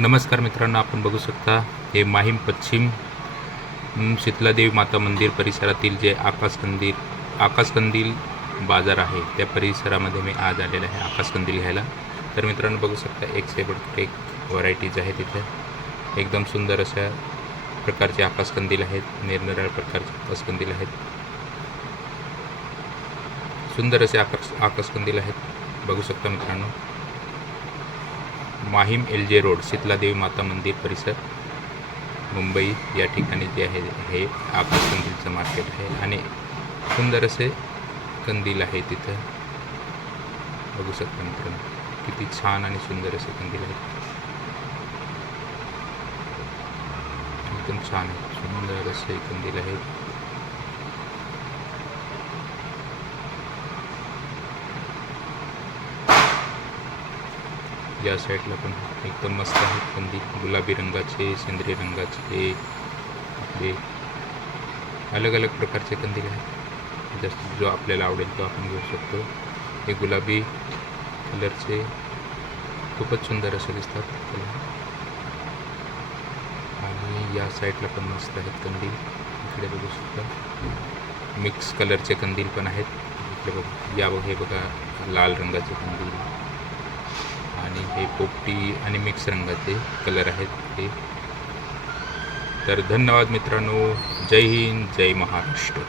नमस्कार मित्रांनो आपण बघू शकता हे माहीम पश्चिम शीतलादेवी माता मंदिर परिसरातील जे आकाशकंदील आकाशकंदील बाजार आहे त्या परिसरामध्ये मी आज आलेला आहे आकाशकंदील घ्यायला. तर मित्रांनो बघू शकता एक सेबड एक व्हरायटीज आहे तिथे. एकदम सुंदर अशा प्रकारचे आकाशकंदील आहेत निरनिराळ्या प्रकारचे आकाशकंदील आहेत. सुंदर असे आकाश आकाशकंदील आहेत. बघू शकता मित्रांनो. Mahim L J road Shitaladevi माता मंदिर परिसर मुंबई. या ठिकाणी जे आहे हे आकाश कंदीलचं मार्केट आहे आणि सुंदर असे कंदील आहे तिथं. बघू शकता मित्रांनो किती छान आणि सुंदर असे कंदील आहेत. एकदम छान आहे सुंदर असे कंदील आहेत. या साईडला पण एकदम मस्त आहेत कंदील गुलाबी रंगाचे, सेंद्रिय रंगाचे, आपले अलग अलग प्रकारचे कंदील आहेत. जसं जो आपल्याला आवडेल तो आपण घेऊ शकतो. हे गुलाबी कलरचे खूपच सुंदर असे दिसतात. कलर या साईडला पण मस्त आहेत कंदील. इकडे बघू शकता. मिक्स कलरचे कंदील पण आहेत. इकडे या हे बघा, लाल रंगाचे कंदील. आणि हे पोपटी आणि मिक्स रंगाचे कलर आहेत ते तर धन्यवाद मित्रांनो. जय हिंद जय महाराष्ट्र.